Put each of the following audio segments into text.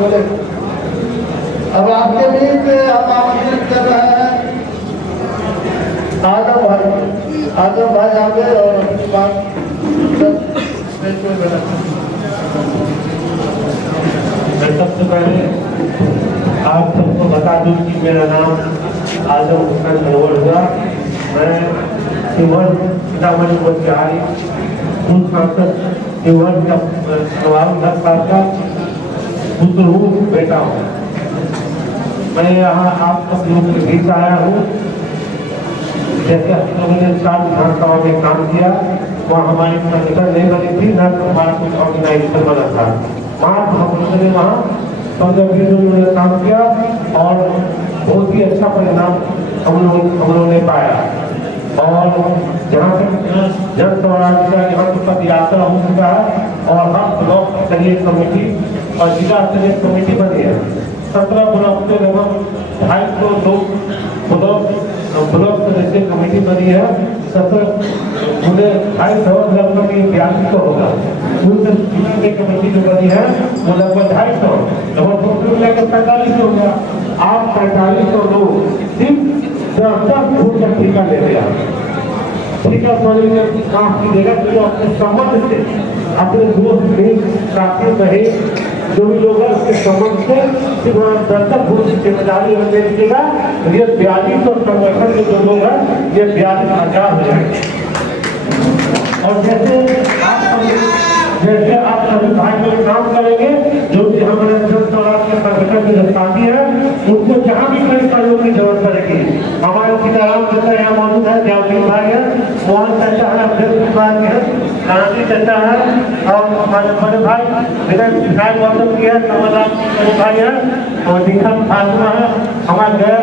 बोले। अब आपके बीच हम आमंत्रित कर रहे हैं आजम भाई आगे और अपनी बात मैं सबसे पहले आप सबको बता दूं कि मेरा नाम आजम हुसैन नरवर हुआ। मैं शिवहर सीतामढ़ी बिहारी पूर्व सांसद शिवहर का नवाब 10 साल का पुत्र हूँ, बेटा हूँ। मैं यहाँ आप सब लोगों के बीच आया हूँ। जैसे हम लोगों ने 4 विधानसभा में काम किया, वहाँ हमारी संगठन नहीं बनी थी, न हमारा कुछ ऑर्गेनाइजेशन बना था। वहाँ हम लोगों ने वहाँ 15-20 दिनों में काम किया और बहुत ही अच्छा परिणाम हम लोगों ने पाया। और जहाँ तक जन स्वराज का यहाँ तो पद यात्रा हो चुका है और हम ब्लॉक स्तरीय कमेटी और जिला स्तरीय कमेटी बनी है। 17 ब्लॉक से लगभग 250 लोग ब्लॉक सदस्य कमेटी बनी है। 17 पूरे 250 लगभग 4200 होगा। पूरे जिला की कमेटी जो बनी है वो लगभग 250 लगभग मिलाकर 4500 हो गया। आप 4500 लोग सिर्फ 10 फूट का टीका ले रहे हैं। टीका काम कीजिएगा कि अपने संबंध से अपने दोस्त मित्र साथी रहे जो भी लोग हैं उसके संबंध से सिर्फ 10 फूट की जिम्मेदारी हमें दे दीजिएगा। ये 42 और संगठन के जो लोग हैं ये 42,000 हो जाएंगे। और जैसे आप सभी भाई लोग काम करेंगे, जो भी हमारे जन स्वराज के संगठन के जो साथी है उनको जहाँ भी कोई सहयोग की जरूरत पड़ेगी, हमारे सीताराम चाचा यहाँ मौजूद है, देवसिंह भाई है, मोहन चाचा है, अभ्यर्थ भाई है, गांधी चाचा है और हमारे बड़े भाई विधायक गौतम की है, कमलनाथ बड़े भाई है और दीपक फातिमा है, हमारे गया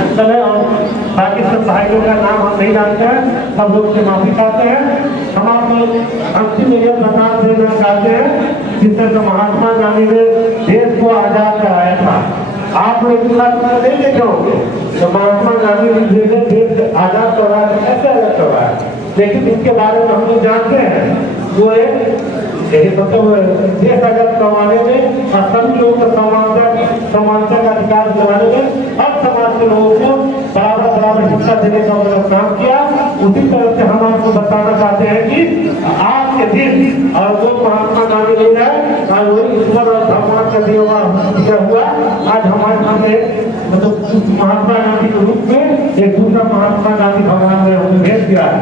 अंचल है और बाकी सब भाइयों का नाम हम नहीं जानते हैं, सब लोग से माफी चाहते हैं। हम आप लोग अंतिम यह बता देना चाहते हैं जिस तरह महात्मा गांधी ने देश को आजाद कराया था। आप लोग इस बात को नहीं देखे होंगे तो महात्मा गांधी ने देश आजाद करवाया, कैसे आजाद करवाया, लेकिन इसके बारे में हम लोग जानते हैं। वो यही मतलब देश आजाद करवाने में और सभी लोगों को समानता का अधिकार दिलाने में हर समाज के लोगों को बराबर हिस्सा देने का उन्होंने काम किया। उसी तरह से हम आपको बताना चाहते हैं कि आज के दिन और वो महात्मा गांधी लोग हैं और वही ईश्वर और भगवान का दिया हुआ आज हमारे सामने मतलब महात्मा गांधी के रूप में एक दूसरा महात्मा गांधी भगवान ने हमें भेज दिया है।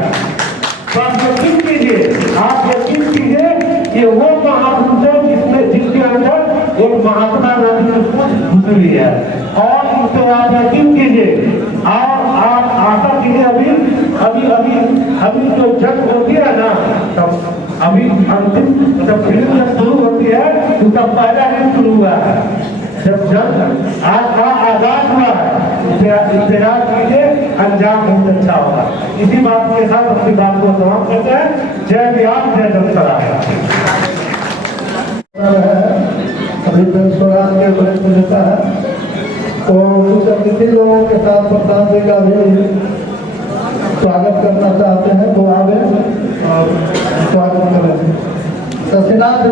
तो आप यकीन कीजिए, आप यकीन कीजिए कि वो महापुरुष है जिसके अंदर एक महात्मा गांधी की सोच घुसरी है और इससे आप यकीन कीजिए और आप आशा कीजिए अभी जो जंग होती है ना तब अभी अंतिम मतलब फिल्म जब शुरू होती है उसका पहला दिन शुरू हुआ है। जब जंग आजाद हुआ है इंतजार कीजिए, अंजाम बहुत अच्छा होगा। इसी बात के साथ अपनी बात को समाप्त करते हैं। जय बिहार, जय जन स्वराज। अभी जन स्वराज के वरिष्ठ नेता है तो कुछ अतिथि लोगों के साथ प्रधान जी का भी स्वागत करना चाहते हैं, वो आगे और स्वागत करें। शशिनाथ जी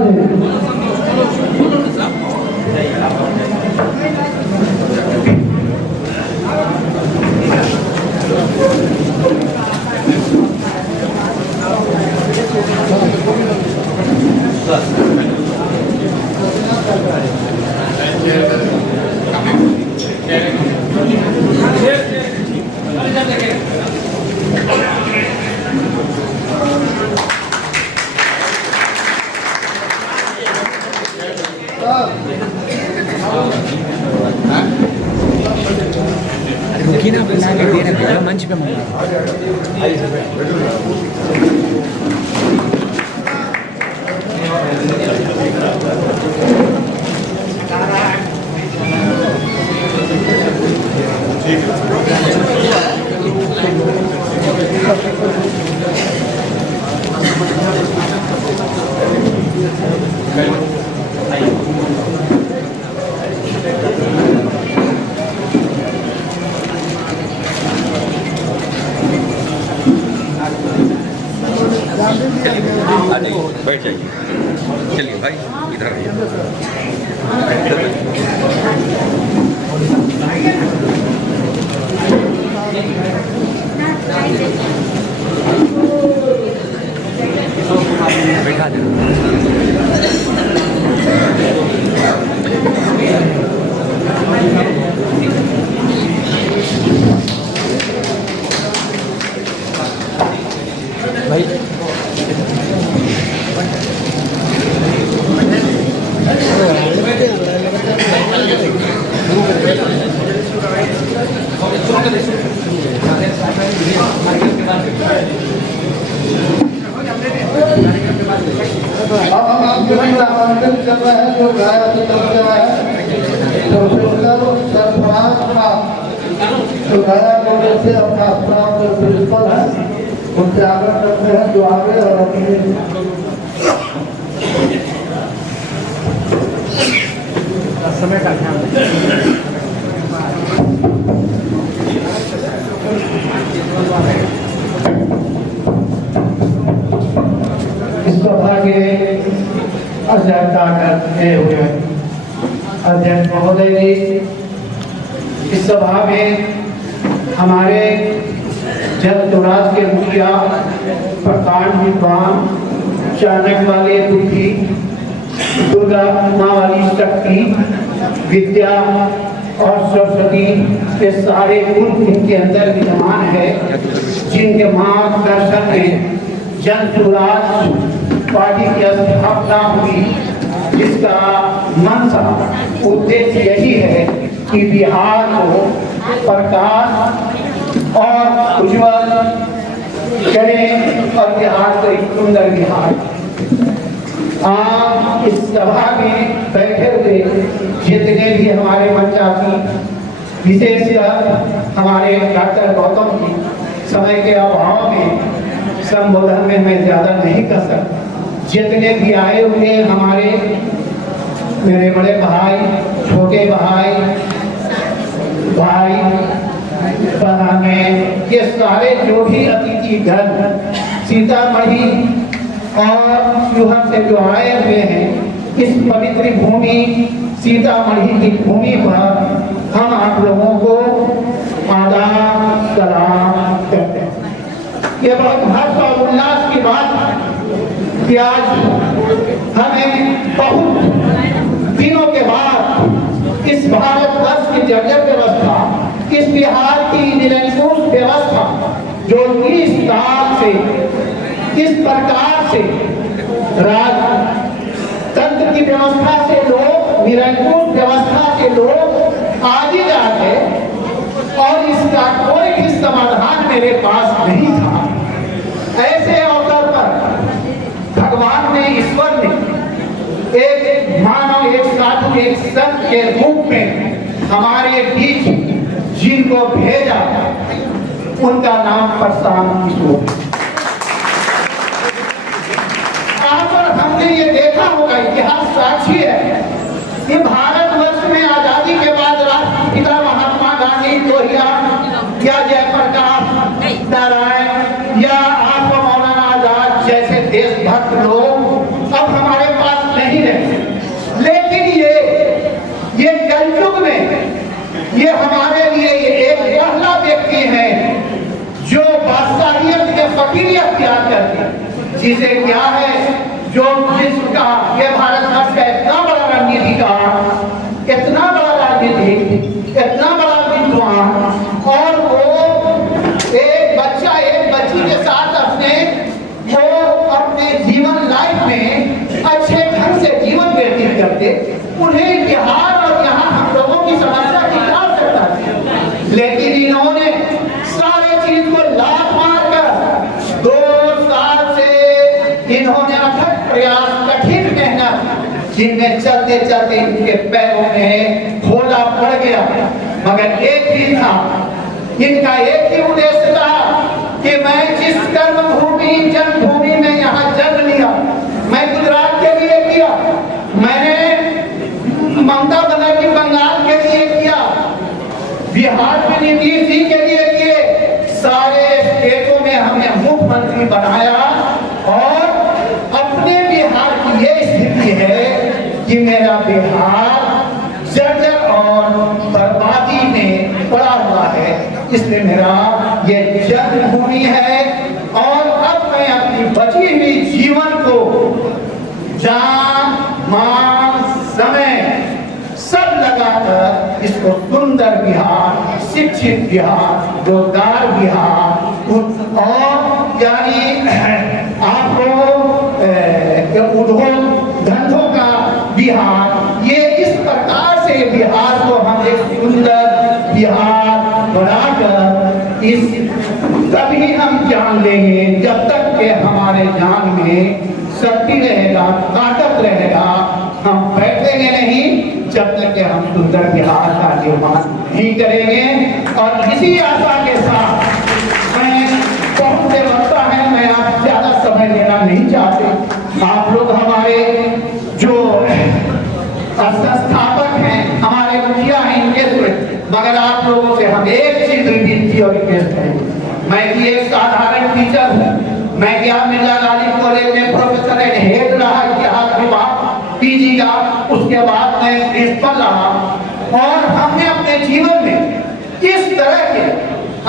रुकी ना बना के दे रहे मंच पे बैठ जाइए, चलिए भाई इधर आइए। तो नया कॉलेज से अपना स्टाफ जो प्रिंसिपल है उनसे आग्रह करते हैं जो आगे और अपनी समय का ध्यान इस सभा के अध्यक्षता करते हुए अध्यक्ष महोदय जी, इस सभा में हमारे जनसुराज के मुखिया प्रकांड विद्वान चाणक्य वाले दुखी दुर्गा माँ वाली शक्ति विद्या और सरस्वती के सारे गुण इनके अंदर विद्यमान है, जिनके मार्गदर्शन में जनसुराज पार्टी की स्थापना हुई, जिसका मंशा उद्देश्य यही है कि बिहार को प्रकाश और उज्जवल करें और बिहार को एक सुंदर बिहार। आज इस सभा में बैठे हुए जितने भी हमारे मंचासी विशेषकर हमारे डॉक्टर गौतम जी समय के अभाव में संबोधन में मैं ज्यादा नहीं कर सकता, जितने भी आए हुए हमारे मेरे बड़े भाई, छोटे भाई, बहनें, ये सारे जो भी अतिथि गण सीतामढ़ी और शिवहर से जो आए हुए हैं, इस पवित्र भूमि सीतामढ़ी की भूमि पर हम आप लोगों को आदाब सलाम करते हैं। ये बहुत हर्ष और उल्लास की बात है कि आज हमें बहुत दिनों के बाद इस भारतवर्ष की जर्जर व्यवस्था, इस बिहार की निरंकुश व्यवस्था जो 30 साल से इस प्रकार से राजतंत्र की व्यवस्था से लोग, निरंकुश व्यवस्था से लोग आगे जाते और इसका कोई भी समाधान मेरे पास नहीं था। ऐसे अवसर पर भगवान ने, ईश्वर ने एक मानव, एक साधु, एक संत के रूप में हमारे बीच जिनको भेजा, उनका नाम प्रशांत किशोर। हमने ये देखा होगा, इतिहास साक्षी है कि भारतवर्ष में आजादी के बाद राष्ट्रपिता महात्मा गांधी, लोहिया या जयप्रकाश नारायण या आपको मौलाना आजाद जैसे देशभक्त लोग अब हमारे पास नहीं रहे, लेकिन ये कलयुग में ये हमारे लिए एक पहला व्यक्ति है जो बादशाहियत के फकीर अख्तियार करते हैं, जिसे क्या है, जो जिसका ये भारतवर्ष का इतना बड़ा रणनीतिकार, इतना बड़ा राजनीतिक, इतना बड़ा विद्वान, और वो एक बच्चा एक बच्ची के साथ अपने जीवन लाइफ में अच्छे ढंग से जीवन व्यतीत करते, उन्हें बिहार और यहाँ हम लोगों की समस्या की क्या आवश्यकता है, लेकिन इन्होंने सारे चीज को लात मारकर 2 साल से इन्होंने अथक प्रयास, कठिन मेहनत, जिनमें चलते चलते इनके पैरों में फोड़ा पड़ गया, मगर एक ही था, इनका एक ही उद्देश्य था कि मैं जिस कर्म भूमि, जन्मभूमि में यहाँ जन्म लिया, मैं गुजरात के लिए किया, मैंने ममता बनर्जी बंगाल के लिए किया, बिहार में नीतीश जी के लिए किए, सारे स्टेटों में हमने मुख्यमंत्री बनाया, और अपने बिहार की ये स्थिति है कि मेरा बिहार जर्जर और बर्बादी में पड़ा हुआ है, इसलिए मेरा ये जन्मभूमि है, और अब मैं अपनी बची हुई जीवन को जान, मान, समय सब लगाकर इसको सुंदर बिहार, शिक्षित बिहार, रोजगार बिहार, और यानी आपको उद्योग धंधों का बिहार, ये इस प्रकार से बिहार को हम एक सुंदर बिहार बनाकर इस तभी हम जान लेंगे, जब तक के हमारे जान में शक्ति रहेगा, ताकत रहेगा, हम बैठेंगे नहीं जब तक कि हम सुंदर बिहार का निर्माण नहीं करेंगे। और इसी आशा के साथ मैं बहुत से वक्ता है, मैं आप ज्यादा समय लेना नहीं चाहते। आप लोग हमारे जो संस्थापक हैं, हमारे मुखिया हैं, इनके मगर आप लोगों से हम एक चीज विनती और रिक्वेस्ट करें। मैं भी एक साधारण टीचर हूँ, मैं क्या मिर्जा गालिब कॉलेज में प्रोफेसर एंड हेड रहा इतिहास विभाग पीजी का, उसके बाद मैं प्रिंसिपल रहा। और हमने अपने जीवन में इस तरह के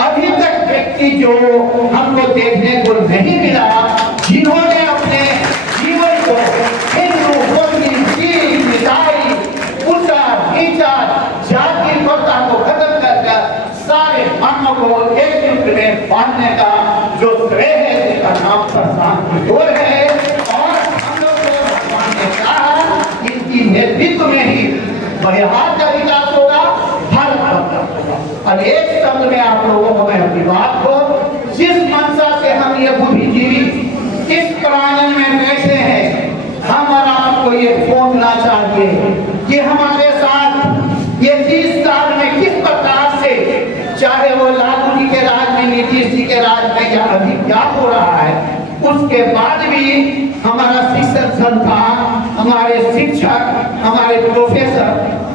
अभी तक व्यक्ति जो हमको देखने को नहीं मिला, जिन्होंने अपने जीवन को हिंदू मुस्लिम सिख ईसाई ऊंचा नीचा जाति प्रथा को खत्म कर सारे धर्मों को एक सूत्र में बांधने का जो श्रेय है, उसका नाम प्रशांत किशोर है। और हम लोग को भगवान ने कहा इनकी नेतृत्व में ही बिहार का विकास होगा, भारत का विकास होगा। और एक शब्द में आप लोगों को मैं अपनी बात को, जिस मंशा से हम ये बुद्धिजीवी इस प्रांगण में बैठे हैं, हम और आपको ये सोचना चाहिए कि हमारे साथ ये 30 साल में किस प्रकार से, चाहे वो लालू जी के राज में, नीतीश जी के राज में, या अभी क्या हो रहा है, उसके बाद भी हमारा शिक्षण संस्थान, हमारे शिक्षक, हमारे प्रोफेसर,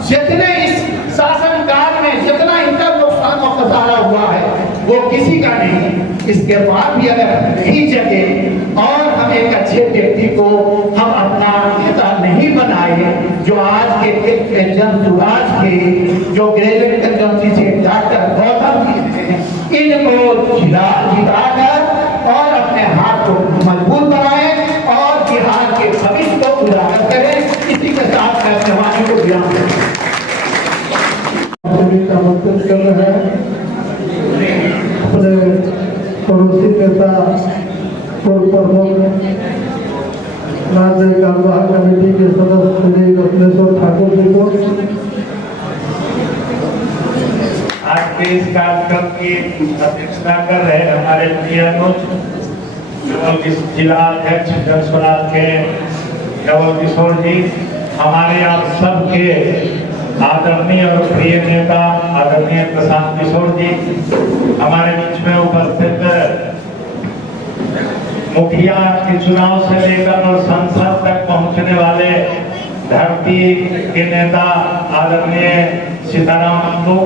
जितने इस शासन काल में जितना इनका नुकसान और खसारा हुआ है वो किसी का नहीं। इसके बाद भी अगर नहीं जगे और हम एक अच्छे व्यक्ति को हम अपना नेता नहीं बनाए, जो आज के एक जन सुराज के जो ग्रेजुएट कंजम्पी से डॉक्टर गौतम जी हैं, इनको जिताकर और अपने हाथ को मजबूत बनाए और बिहार के भविष्य को उजागर करें। इसी के साथ मैं अपने वाणी को विराम देता हूं। आमंत्रित कर रहे हैं अपने पड़ोसी नेता पूर्व प्रमुख राज्य कार्यवाहक कमेटी के सदस्य श्री रत्नेश्वर ठाकुर जी को। आज के इस कार्यक्रम की अध्यक्षता कर रहे हमारे प्रिय अनुज जिला अध्यक्ष जनस्वराज के नवल किशोर जी, हमारे आप सबके आदरणीय और प्रिय नेता आदरणीय प्रशांत किशोर जी, हमारे बीच में उपस्थित मुखिया के चुनाव से लेकर और संसद तक पहुंचने वाले धरती के नेता आदरणीय सीताराम बंधु,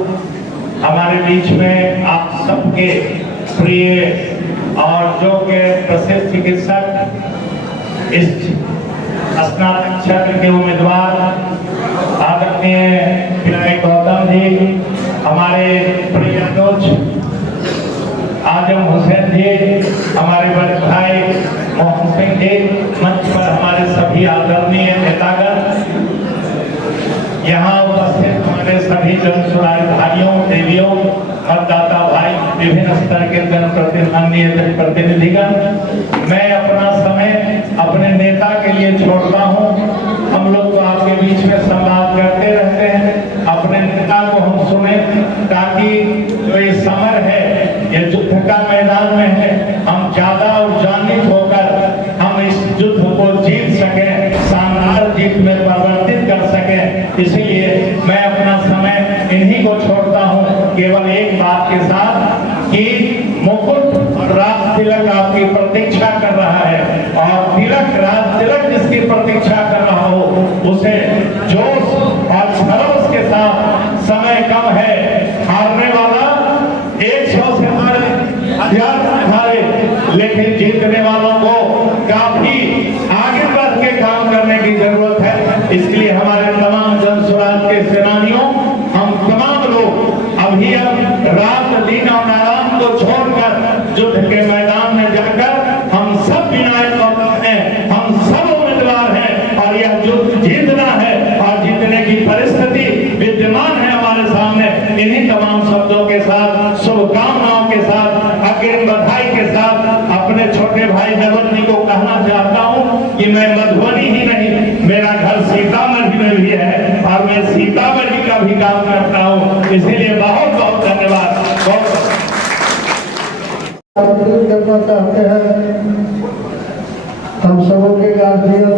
हमारे बीच में आप सबके प्रिय और जो के प्रसिद्ध चिकित्सक, इस स्नातक क्षेत्र के उम्मीदवार आदरणीय विनायक गौतम जी, हमारे प्रिय अनुज आजम हुसैन जी, हमारे बड़े भाई मोहन सिंह जी, मंच पर हमारे सभी आदरणीय नेतागण, यहाँ उपस्थित हमारे सभी जनसुराज भाइयों देवियों मतदाता भाई, विभिन्न स्तर के जनप्रतिनिधिगण, मैं अपना समय अपने नेता के लिए छोड़ता हूँ। हम लोग तो आपके बीच में संवाद करते रहते हैं, अपने नेता को हम सुने ताकि जो ये समर है, ये युद्ध का मैदान में है, हम ज्यादा ऊर्जान्वित होकर हम इस युद्ध को जीत सके, शानदार जीत में परिवर्तित कर सके। इसलिए मैं अपना समय इन्हीं को छोड़ता हूँ, केवल एक बात के साथ कि मुकुट और राज तिलक आपकी प्रतीक्षा कर रहा है, और तिलक राज तिलक जिसकी प्रतीक्षा कर रहा हो उसे जोश और खरोश के साथ, समय कम है, हारने वाला 100 से हारे, 1000 से हारे, लेकिन जीतने वालों को काफी आगे बढ़ के काम करने की जरूरत है। इसलिए हमारे तमाम जनसुराज के सेनानियों, हम तमाम लोग अभी अब रात दिन और आराम को छोड़कर युद्ध के मैदान में जाकर हम सब विनायक हैं, हम सब उम्मीदवार हैं, और यह युद्ध जीतना है और जीतने की परिस्थिति विद्यमान है हमारे सामने। इन्हीं तमाम शब्दों के साथ, शुभकामनाओं के साथ, अग्रिम बधाई के साथ अपने छोटे भाई नवल जी को कहना चाहता हूँ कि मैं मधुबनी ही नहीं, मेरा घर सीतामढ़ी में भी है और मैं सीतामढ़ी का भी काम करता हूँ। इसीलिए बहुत बहुत धन्यवाद। करना चाहते हैं हम सबों के गार्जियन,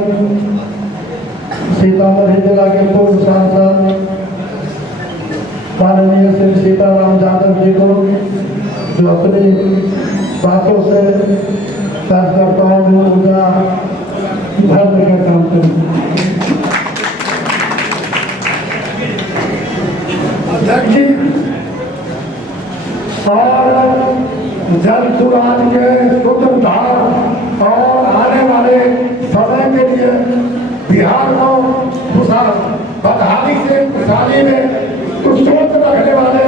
सीतामढ़ी जिला के पूर्व सांसद माननीय श्री सीताराम यादव जी अपनी बातों से कार्यकर्ताओं में ऊर्जा भरने का काम करें। अध्यक्ष जी और जल सुराज के शुद्ध उद्धार और आने वाले समय के लिए बिहार को बदहाली से खुशहाली में कुछ सोच रखने वाले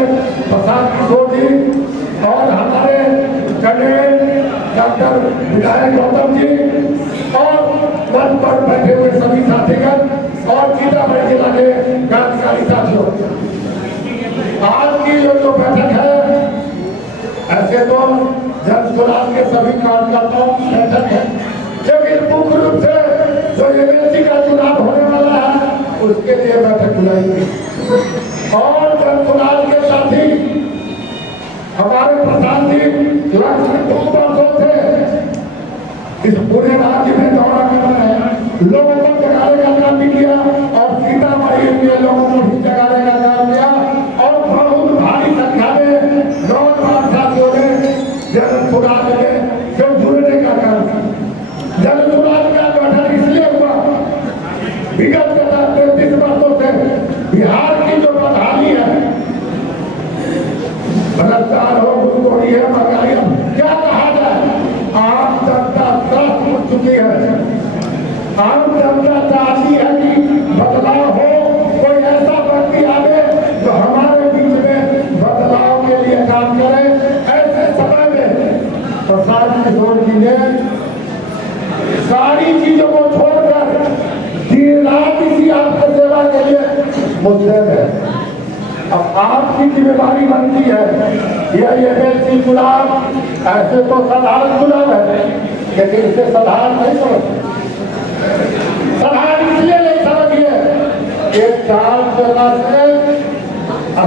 प्रसाद किशोर जी और हमारे कैंडिडेट डॉक्टर विधायक गौतम जी और मंच पर बैठे हुए सभी साथीगण और सीतामढ़ी जिला के कार्यकारी साथियों, आज की जो बैठक है ऐसे तो जन सुराज के सभी कार्यकर्ताओं की बैठक है, लेकिन मुख्य रूप से जो एमएलसी का चुनाव होने वाला है उसके लिए बैठक बुलाई गई और जन सुराज के साथी हमारे प्रधान जी लगभग 2 वर्षों से इस पूरे राज्य में दौरा कर रहे हैं, लोगों को जगाने का काम भी किया और सीतामढ़ी के लोगों को भी जगाने का काम किया और बहुत भारी संख्या में नौजवान साथियों ने जन सुराज से जुड़ने का काम किया। जन सुराज का गठन इसलिए हुआ, विगत 33 वर्षों से बिहार की जो बदहाली है, बलात्कार हो, घुसखोरी है, महंगाई है, क्या कहा जाए, आम जनता त्रस्त हो चुकी है। आम जनता चाहती है कि बदलाव हो, कोई ऐसा व्यक्ति आवे जो हमारे बीच में बदलाव के लिए काम करे। ऐसे समय में प्रसाद किशोर जी ने सारी चीजों को छोड़कर दिन रात इसी आपकी सेवा के लिए मुस्तैद है। अब आपकी जिम्मेदारी बनती है, यह एमएलसी चुनाव ऐसे तो साधारण चुनाव है, लेकिन इसे साधारण नहीं समझते। साधारण इसलिए नहीं समझिए, एक 4 जगह से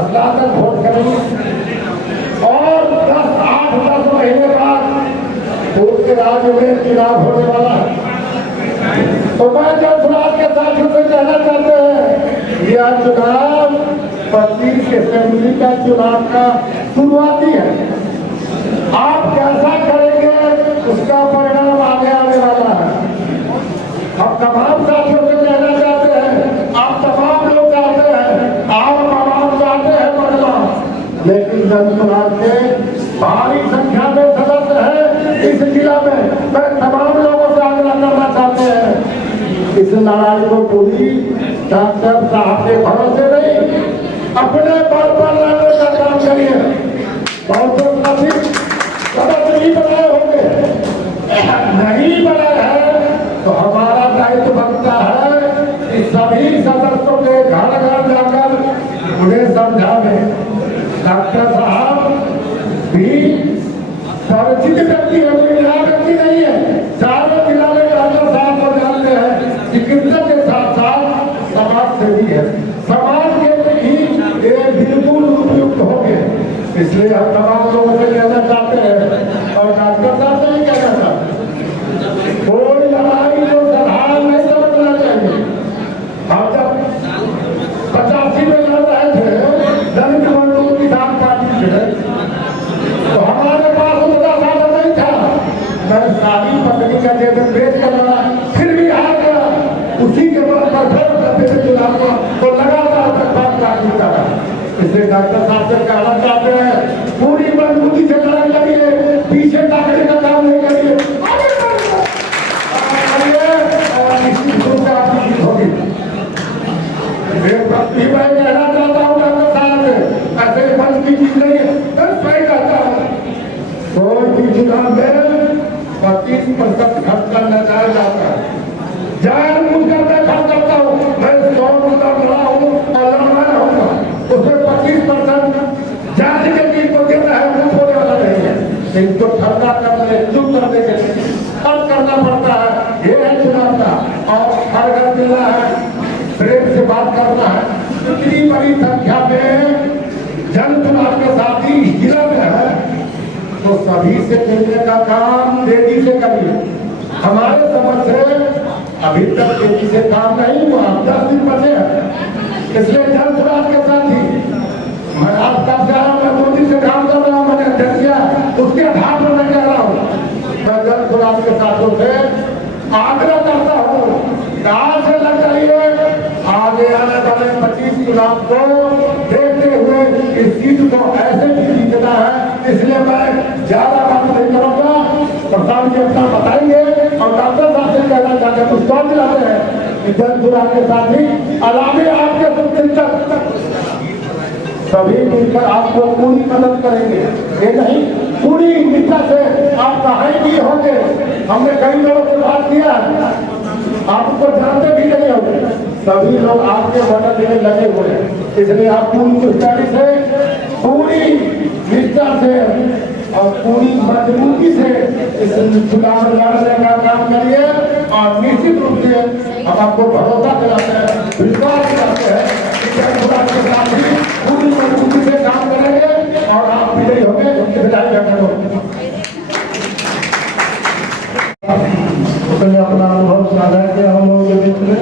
स्नातक वोट करेंगे और 8-10 महीने बाद पूरे राज्य में चुनाव होने वाला है। तो मैं जन सुराज के साथियों से कहना चाहते हैं, यह चुनाव 25 असेंबली का चुनाव का शुरुआती है। आप कैसा करेंगे उसका परिणाम आगे आने वाला है। हम तमाम साथियों से कहना चाहते हैं, आप तमाम लोग चाहते हैं, आप तमाम चाहते हैं बदलाव, लेकिन जन सुराज के भारी संख्या में सदस्य है इस जिला में। मैं तमाम लोगों से आग्रह करना चाहते हैं, इस लड़ाई को पूरी डॉक्टर साहब के भरोसे नहीं, अपने बल पर लड़ने का काम करिए। बहुत साथी सदस्य नहीं बनाए होंगे, नहीं बनाए हैं तो हमारा दायित्व बनता है कि सभी सदस्यों के घर घर जाकर उन्हें समझावे। डॉक्टर साहब भी परिचित व्यक्ति है, कोई नया व्यक्ति नहीं है। चारों जिला में डॉक्टर साहब को जानते हैं, चिकित्सक के साथ साथ समाज सेवी है, समाज के ही ये बिल्कुल उपयुक्त हो गए। इसलिए हम तमाम लोगों से कहना चाहते हैं और डॉक्टर साहब से ही कहना चाहते हैं, कोई लड़ाई को साधारण नहीं समझना चाहिए। हम जब 85 में लड़ रहे थे दलित मजदूर किसान पार्टी से, तो हमारे पास उतना साधन नहीं था। मैं सारी पत्नी का जेब पेश कर रहा, फिर भी हार गया। उसी के बाद फिर चुनाव को लगातार जीता रहा। इसलिए डॉक्टर साहब से कहना चाहते हैं, पूरी मजबूती से लड़ाई लड़िए, पीछे ताकने का काम नहीं करिए, आगे और निश्चित रूप से आपकी जीत होगी। मैं कहना चाहता हूँ डॉक्टर साहब से, ऐसे मंच की चीज नहीं है, सही कहता हूँ। कोई भी चुनाव में 25% खर्च करना चाहे जाता है, जानबूझकर मैं खर्च करता हूँ। मैं 100 लड़ा हूँ और लड़ना होगा, उसमें 25% जांच के लिए को देना है, वो होने वाला नहीं है। इनको ठंडा करने, चुप करने के लिए खर्च करना पड़ता है। ये है चुनाव का, और हर घर मिलना है, प्रेम से बात करना है। इतनी बड़ी संख्या में जन चुनाव के साथी जिला में है, तो सभी से मिलने का काम तेजी से करिए। हमारे समझ से अभी तक तेजी से काम नहीं हुआ, 10 दिन बचे हैं। इसलिए जन सुराज के साथ ही मैं आप कब से आया, मैं 2 दिन से काम कर रहा हूँ। मैंने अध्यक्ष सीट को ऐसे भी जीतना है, इसलिए मैं ज्यादा बात नहीं करूंगा। प्रधान जी अपना बताएंगे और डॉक्टर साहब से कहना चाहते हैं, कुछ कौन दिलाते हैं कि जन सुराग के साथ ही अलामी आपके चिंतन सभी मिलकर आपको पूरी मदद करेंगे। ये नहीं पूरी निष्ठा से आप सहाय किए होंगे। हमने कई लोगों से बात किया, आपको जानते भी नहीं होंगे, सभी लोग आपके मदद में लगे हुए हैं। इसलिए आप पूरी तैयारी से, पूरी निष्ठा से और पूरी मजबूती से इस चुनाव लड़ने का काम करिए और निश्चित रूप से हम आपको भरोसा दिलाते हैं, विश्वास दिलाते हैं कि जनसुराग के साथ ही पूरी मजबूती से काम करेंगे और आप विजयी होंगे। उनकी विदाई करने को उसने अपना अनुभव साझा किया हम लोगों के बीच में।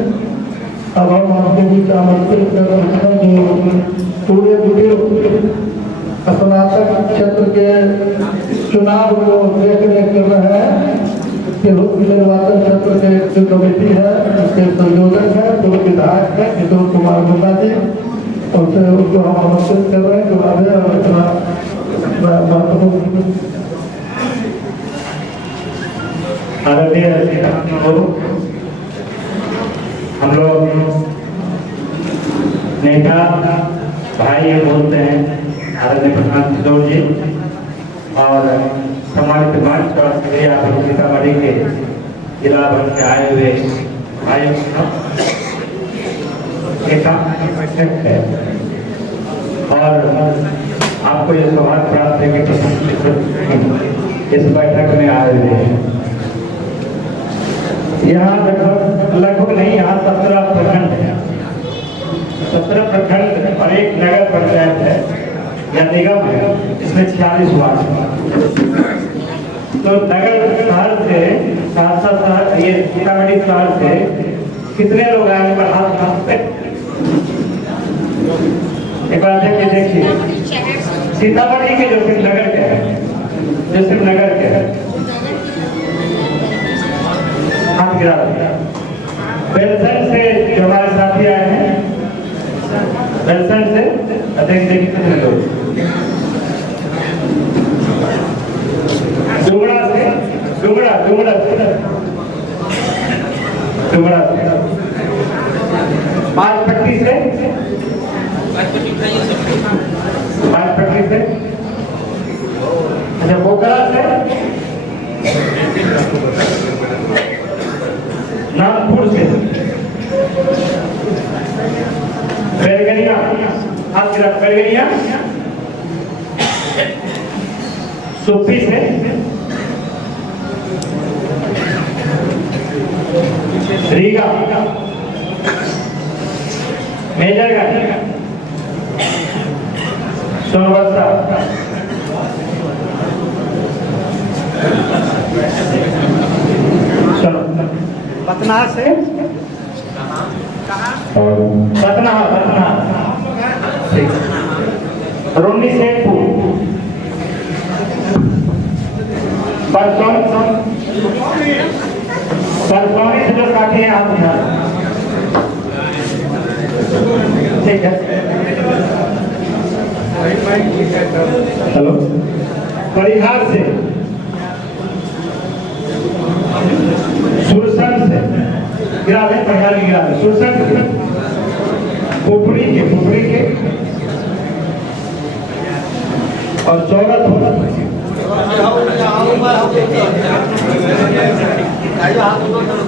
अब हम आपके बीच आमंत्रित कर रहे हैं जो पूरे स्नातक क्षेत्र के चुनाव को देखने कर रहे हैं। इसके निर्वाचन क्षेत्र के जो कमेटी है, उसके संयोजक है, जो विधायक है किशोर कुमार गुप्ता जी, उनसे उनको हम आमंत्रित कर रहे हैं जो आगे और इतना महत्वपूर्ण आदरणीय हम लोग नेता भाई ये बोलते हैं आदरणीय प्रधान किशोर जी और सम्मानित मंच और सीतामढ़ी के जिला भर से आए हुए भाई है और आपको ये सौभाग्य प्राप्त है कि इस बैठक में आए हुए हैं। यहाँ लगभग नहीं, यहाँ 17 प्रखंड है, 17 प्रखंड और एक नगर पंचायत है या निगम है, इसमें 46 वार्ड है। तो नगर शहर से सहरसा शहर, ये सीतामढ़ी शहर से कितने लोग आने पर हाथ पे एक बार देखिए सीतामढ़ी के जो सिर्फ नगर के हैं, जो सिर्फ नगर के हैं हाथ गिरा दिया। बेलसन से जो हमारे साथी आए हैं, बेलसन से देखिए कितने लोग, डुमरा से, डुमरा पांचपट्टी से, अच्छा बोकरा से, नागपुर से, बैरगनिया, बैरगनिया, सुप्पी से, रीगा, मेजरगंज, सोनभद्र, पटना से पटना रोनी सेठपुर, परसौनी से जो साथी हैं आप यहाँ, ठीक है। हेलो, परिहार से, सुरसंड से गिरा दे, परिहार गिरा दे, सुरसंड से, पुपरी के और चौरत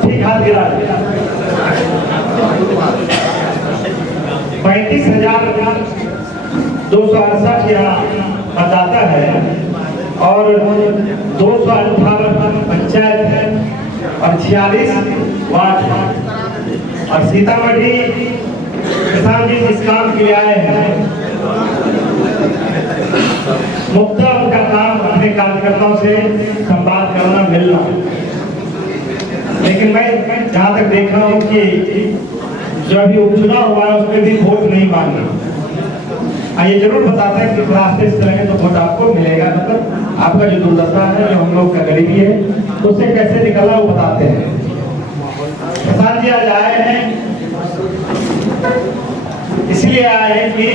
ठीक हाथ गिरा दे। 35,268 यहाँ मतदाता है और 258 पंचायत है और 46 वार्ड है। और सीतामढ़ी किसान जी जिस काम के लिए आए हैं, मुख्य उनका काम अपने कार्यकर्ताओं से संवाद करना, मिलना। लेकिन मैं जहाँ तक देख रहा हूँ कि जो अभी उपचुनाव हुआ है उसमें भी वोट नहीं मांगे। ये जरूर बताता है कि रास्ते से चलेंगे तो वोट आपको मिलेगा, मतलब आपका जो दुर्दशा है, जो हम लोग का गरीबी है, उससे कैसे निकलना वो बताते हैं। किसान जी आज आए हैं, इसलिए आए हैं कि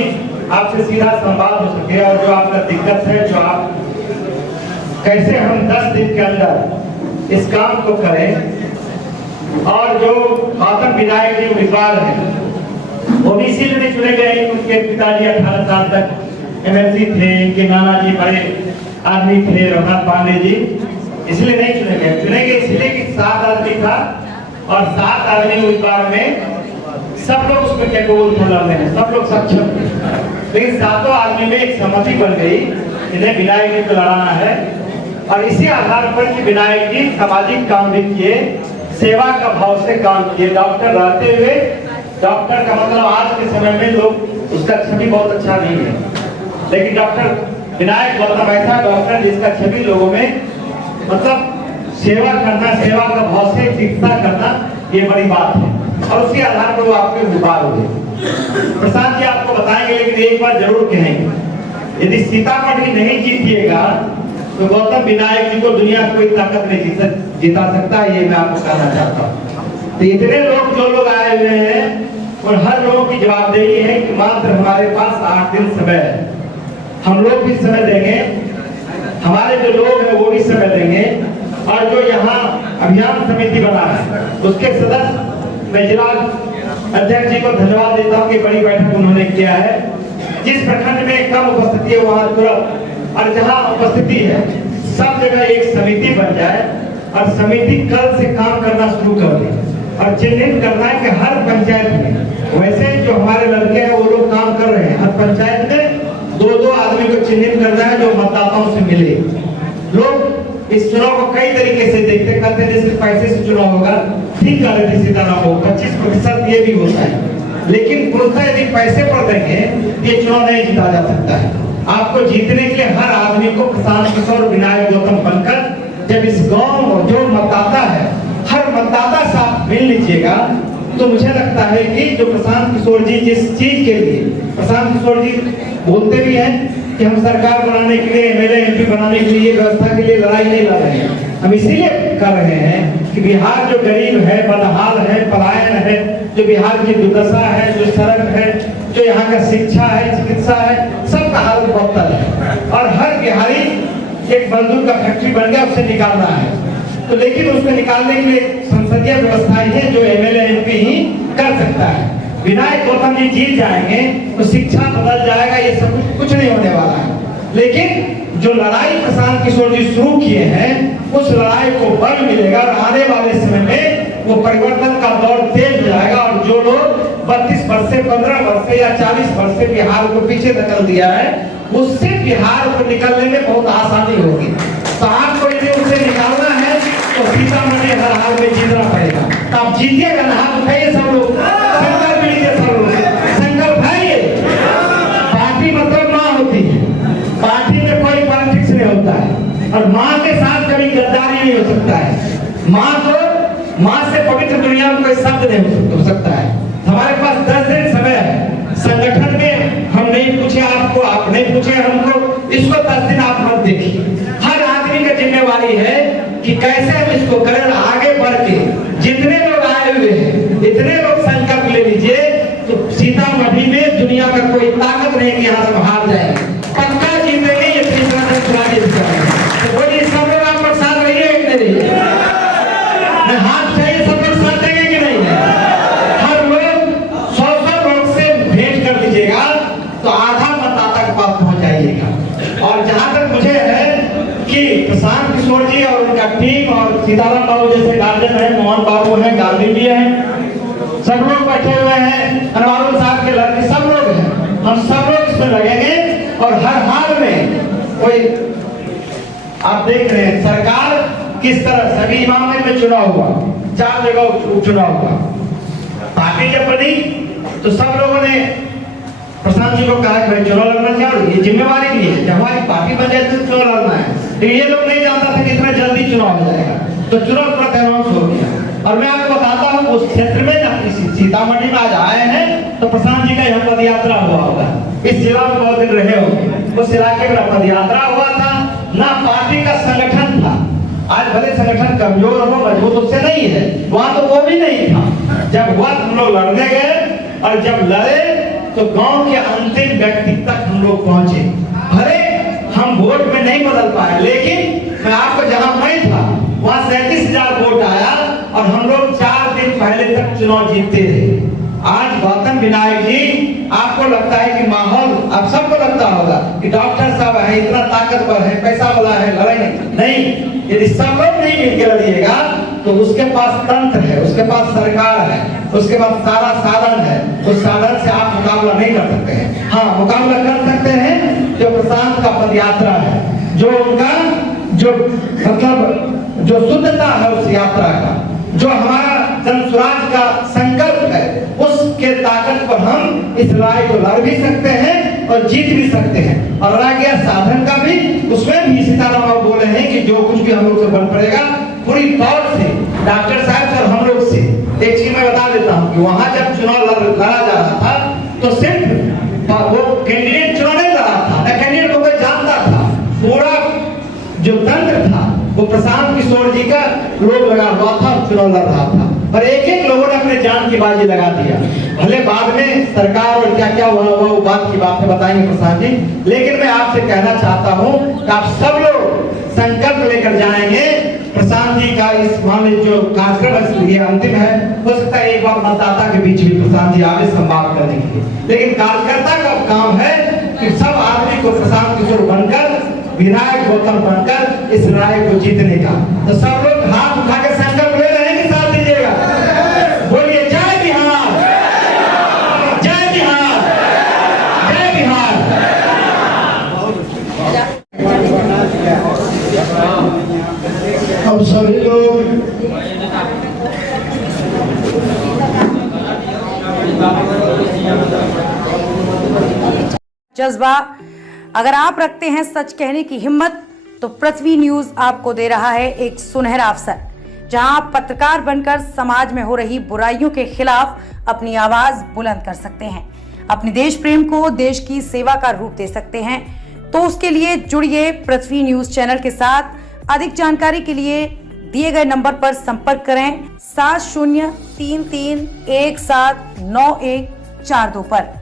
आपसे सीधा संवाद हो सके और जो आपका दिक्कत है, जो आप कैसे हम 10 दिन के अंदर इस काम को करें। और जो गौतम विनायक जी उम्मीदवार हैं वो भी इसीलिए नहीं चुने गए, उनके पिताजी 18 साल तक एमएलसी थे, इनके नाना जी बड़े आदमी थे रघुनाथ पांडे जी, इसलिए नहीं चुने गए। चुने गए इसलिए कि 7 आदमी था और 7 आदमी उम्मीदवार में सब लोग उसमें कैपेबल थे लड़ने में, सब लोग सक्षम थे। लेकिन 7 आदमी में एक सहमति बन गई, इन्हें विनायक जी को लड़ाना है। और इसी आधार पर कि विनायक जी सामाजिक काम भी किए, सेवा का भाव से काम किए। डॉक्टर रहते हुए, डॉक्टर का मतलब आज के समय में लोग उसका छवि बहुत अच्छा नहीं है, लेकिन डॉक्टर विनायक गौतम ऐसा डॉक्टर जिसका छवि लोगों में मतलब सेवा करना, सेवा का भाव से चिकित्सा करना, ये बड़ी बात है। और उसके आधार पर वो आपके उम्मीदवार हुए। प्रसाद जी आपको बताएंगे, लेकिन एक बार जरूर कहेंगे, यदि सीतामढ़ी नहीं जीतिएगा तो गौतम विनायक जी को दुनिया कोई ताकत नहीं जिता सकता, ये मैं आपको कहना चाहता हूँ। तो इतने लोग जो लोग आए हुए हैं और हर लोगों की जवाबदेही है कि मात्र हमारे पास 8 दिन समय है, हम लोग भी समय देंगे, हमारे जो लोग हैं वो भी समय देंगे। और जो यहाँ अभियान समिति बना है उसके सदस्य, मैं जिला अध्यक्ष जी को धन्यवाद देता हूँ कि बड़ी बैठक उन्होंने किया है। जिस प्रखंड में कम उपस्थिति है वहाँ तुरंत, और जहाँ उपस्थिति है सब जगह एक समिति बन जाए और समिति कल से काम करना शुरू कर दे और चिन्हित करना है कि हर पंचायत में, वैसे जो हमारे लड़के हैं वो लोग काम कर रहे हैं, हर पंचायत में 2-2 आदमी को चिन्हित करना है जो मतदाताओं से मिले। लोग इस चुनाव को कई तरीके से देखते करते हैं, जैसे पैसे से चुनाव होगा, ठीक कर रहे थे सीताराम को 25% ये भी होता है, लेकिन पूर्णतः यदि पैसे पर देंगे ये चुनाव नहीं जीता जा सकता है। आपको जीतने के लिए हर आदमी को प्रशांत किशोर विनायक गौतम बनकर जब इस गांव जो मतदाता है हर मतदाता से आप मिल लीजिएगा, तो मुझे लगता है कि जो प्रशांत किशोर जी जिस चीज के लिए, प्रशांत किशोर जी बोलते भी हैं कि हम सरकार बनाने के लिए, एमएलए एमपी बनाने के लिए, व्यवस्था के लिए लड़ाई नहीं लड़ रहे हैं, हम इसीलिए कर रहे हैं कि बिहार जो गरीब है, बदहाल है, पलायन है, जो बिहार की दुर्दशा है, जो सड़क है, जो यहाँ का शिक्षा है, चिकित्सा है, सबका हाल बदतर है और हर बिहारी एक बंदूक का फैक्ट्री बन गया, उसे निकालना है। तो लेकिन उसको निकालने के लिए संसदीय व्यवस्थाएं हैं जो एमएलए एमपी ही कर सकता है। विनायक गौतम जी जीत जाएंगे तो शिक्षा बदल जाएगा, ये सब कुछ नहीं होने वाला है। लेकिन जो लड़ाई प्रशांत किशोर जी शुरू किए हैं उस लड़ाई को बल मिलेगा और आने वाले समय में वो परिवर्तन का दौर तेज हो जाएगा। और जो लोग 32 वर्ष से, 15 वर्ष से या 40 वर्ष से बिहार को पीछे धकेल दिया है, उससे बिहार को निकलने में बहुत आसानी होगी। तो आपको यदि उसे निकालना है तो सीतामढ़ी हर हाल में जीतना पड़ेगा। तो आप जीतिएगा ना, हाथ उठाइए सब लोग, संकल्प लीजिए सब लोग, संकल्प है। पार्टी मतलब माँ होती है, पार्टी में कोई पॉलिटिक्स नहीं होता है और माँ के साथ कभी गद्दारी नहीं हो सकता है। माँ से पवित्र दुनिया में कोई शब्द नहीं हो सकता है। हमारे पास 10 दिन समय है। संगठन में हम नहीं पूछे आपको, आप नहीं पूछे हमको, इसको 10 दिन आप मत देखिए। हर आदमी का जिम्मेवारी है कि कैसे हम इसको करें। आगे बढ़ के जितने लोग आए हुए हैं इतने लोग संकल्प ले लीजिए, तो सीतामढ़ी में दुनिया का कोई ताकत नहीं कि यहाँ से हार जाए, पक्का जीतेंगे। ये तीसरा दिन चुनावी तो बोलिए सब लोग आप लोग साथ रहिए कि नहीं? हाथ चाहिए, सब लोग साथ देंगे कि नहीं? हर लोग 100 लोग से भेंट कर लीजिएगा तो आधा मतदाता के पास पहुंच जाइएगा। और जहां तक मुझे है कि प्रशांत किशोर जी और उनका टीम और सीताराम बाबू जैसे गार्जियन है, मोहन बाबू है, गांधी जी है, सब लोग बैठे हुए हैं, अनवारुल साहब के लड़के सब लोग हैं, हम सब लोग इसमें लगेंगे। और हर हाल में कोई आप देख रहे हैं सरकार किस तरह, सभी इमामगंज में चुनाव हुआ, 4 जगह चुनाव हुआ, पार्टी जब बनी तो सब लोगों ने प्रशांत जी को कहा कि भाई चुनाव लड़ना चाहिए, ये जिम्मेवारी भी है, जब हमारी पार्टी बन जाए तो चुनाव लड़ना है। तो ये लोग नहीं जानता था कि इतना जल्दी चुनाव हो जाएगा, तो चुनाव तुरंत अनाउंस हो गया। और मैं आपको बताता हूँ उस क्षेत्र में ना, सीतामढ़ी में आज आए हैं तो प्रशांत जी का यहाँ पद यात्रा हुआ होगा, इस जिला में बहुत दिन रहे होंगे, उस इलाके में पद यात्रा हुआ था ना, पार्टी का संगठन था। आज भले संगठन कमजोर हो, मजबूत उससे नहीं है, वहां तो वो भी नहीं था। जब हुआ हम लोग लड़ने गए और जब लड़े तो गांव के अंतिम व्यक्ति तक हम लोग पहुंचे। भले हम वोट में नहीं बदल पाए, लेकिन मैं आपको जहां मैं था वहां 37,000 वोट आया और हम लोग 4 दिन पहले तक चुनाव जीतते रहे। आज गौतम विनायक जी, आपको लगता है कि माहौल, आप सबको लगता होगा कि डॉक्टर साहब है, इतना ताकतवर है, पैसा वाला है, लड़ाई नहीं। यदि सब लोग नहीं मिलकर लड़िएगा तो उसके पास तंत्र है, उसके पास सरकार है, उसके पास सारा साधन है। उस साधन से आप मुकाबला नहीं कर सकते हैं। हाँ, मुकाबला कर सकते हैं जो प्रशांत का पद यात्रा है, जो उनका जो मतलब जो शुद्धता है उस यात्रा का, जो हमारा जनसुराज का संकल्प है, उसके ताकत पर हम इस लड़ाई को लड़ भी सकते हैं और जीत भी सकते हैं। और रह गया साधन का भी, उसमें भी सीताराम बाबू बोले हैं कि जो कुछ भी हम लोग से बन पड़ेगा पूरी तौर से डॉक्टर साहब और हम लोग से। एक चीज मैं बता देता हूँ कि वहां जब चुनाव लड़ा जा रहा था तो सिर्फ वो कैंडिडेट चुनाव नहीं लड़ा था, न कैंडिडेट को कोई जानता था। पूरा जो तंत्र था वो प्रशांत किशोर जी का लोग लगा हुआ था, चुनाव लड़ रहा था और एक लोगों ने अपने जान की बाजी लगा दिया। भले बाद में सरकार और क्या क्या हुआ वो बात की बातें बताएंगे प्रशांत जी, लेकिन मैं आपसे कहना चाहता हूं कि आप सब लोग संकल्प लेकर जाएंगे। प्रशांत जी का इस मान जो कार्यक्रम ये अंतिम है, हो सकता है एक बार मतदाता के बीच भी प्रशांत जी आगे संवाद करने के लिए, लेकिन कार्यकर्ता का काम है कि सब आदमी को प्रशांत किशोर बनकर, विनायक गौतम बनकर इस लड़ाई को जीतने का। तो सब लोग हाथ उठा के संकल्प ले रहे हैं कि साथ दीजिएगा। बोलिए जय बिहार, जय बिहार, जय बिहार। अब सभी लोग जज्बा अगर आप रखते हैं सच कहने की हिम्मत, तो पृथ्वी न्यूज आपको दे रहा है एक सुनहरा अवसर, जहां आप पत्रकार बनकर समाज में हो रही बुराइयों के खिलाफ अपनी आवाज बुलंद कर सकते हैं, अपने देश प्रेम को देश की सेवा का रूप दे सकते हैं। तो उसके लिए जुड़िए पृथ्वी न्यूज चैनल के साथ। अधिक जानकारी के लिए दिए गए नंबर पर संपर्क करें 7033179142 पर।